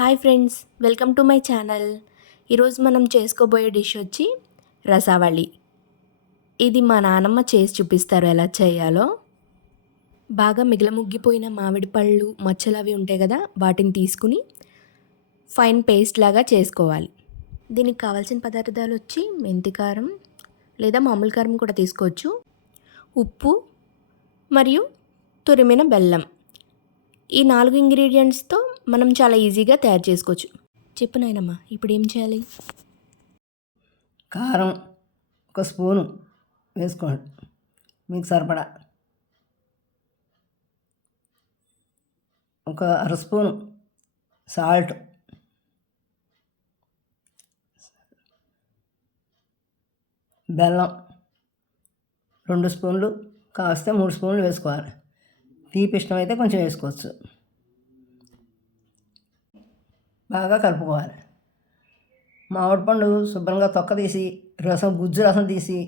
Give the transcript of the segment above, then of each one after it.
Hi friends welcome to my channel. ఈరోజు మనం చేసుకోబోయే డిష్ వచ్చి రసావళి. ఇది మా నానమ్మ చేసి చూపిస్తారు ఎలా చేయాలో. బాగా మిగిలముగ్గిపోయిన మామిడి పళ్ళు మచ్చలు అవి ఉంటాయి కదా వాటిని తీసుకుని ఫైన్ పేస్ట్ లాగా చేసుకోవాలి. దీనికి కావాల్సిన పదార్థాలు వచ్చి మెంతి కారం లేదా మామూలు కారం కూడా తీసుకోవచ్చు. ఉప్పు మరియు తురిమిన బెల్లం. ఈ నాలుగు ఇంగ్రీడియంట్స్తో మనం చాలా ఈజీగా తయారు చేసుకోవచ్చు. చెప్పు నాయనమ్మా ఇప్పుడు ఏం చేయాలి? కారం ఒక స్పూను వేసుకోండి. మీకు సరిపడా. ఒక అర స్పూను సాల్ట్. బెల్లం రెండు స్పూన్లు కాస్తే మూడు స్పూన్లు వేసుకోవాలి. తీపి ఇష్టమైతే కొంచెం వేసుకోవచ్చు. బాగా కలుపుకోవాలి. మామిడి పండు శుభ్రంగా తొక్క తీసి రసం గుజ్జు రసం తీసి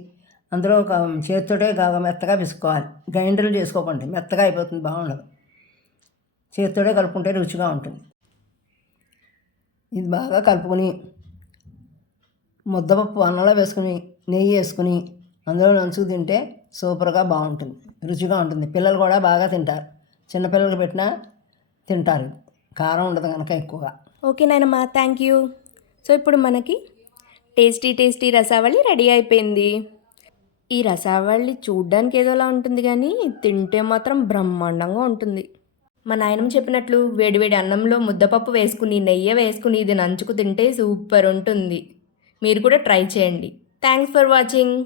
అందులో ఒక చేతితోటే కాగా మెత్తగా పిసుకోవాలి గ్రైండర్లు చేసుకోకండి మెత్తగా అయిపోతుంది బాగుండదు. చేతితోటే కలుపుకుంటే రుచిగా ఉంటుంది. ఇది బాగా కలుపుకొని ముద్దపప్పు అన్నంలో వేసుకుని నెయ్యి వేసుకుని అందులో నంచుకు తింటే సూపర్గా బాగుంటుంది రుచిగా ఉంటుంది. పిల్లలు కూడా బాగా తింటారు. చిన్నపిల్లలకి పెట్టినా తింటారు. కారం ఉండదు కనుక ఎక్కువగా. ఓకే నాయనమ్మా థ్యాంక్ యూ సో ఇప్పుడు మనకి టేస్టీ టేస్టీ రసావళి రెడీ అయిపోయింది. ఈ రసావళి చూడ్డానికి ఏదోలా ఉంటుంది కానీ తింటే మాత్రం బ్రహ్మాండంగా ఉంటుంది. మా నాయనమ్మ చెప్పినట్లు వేడివేడి అన్నంలో ముద్దపప్పు వేసుకుని నెయ్యి వేసుకుని ఇది నంచుకు తింటే సూపర్ ఉంటుంది. మీరు కూడా ట్రై చేయండి. Thanks for watching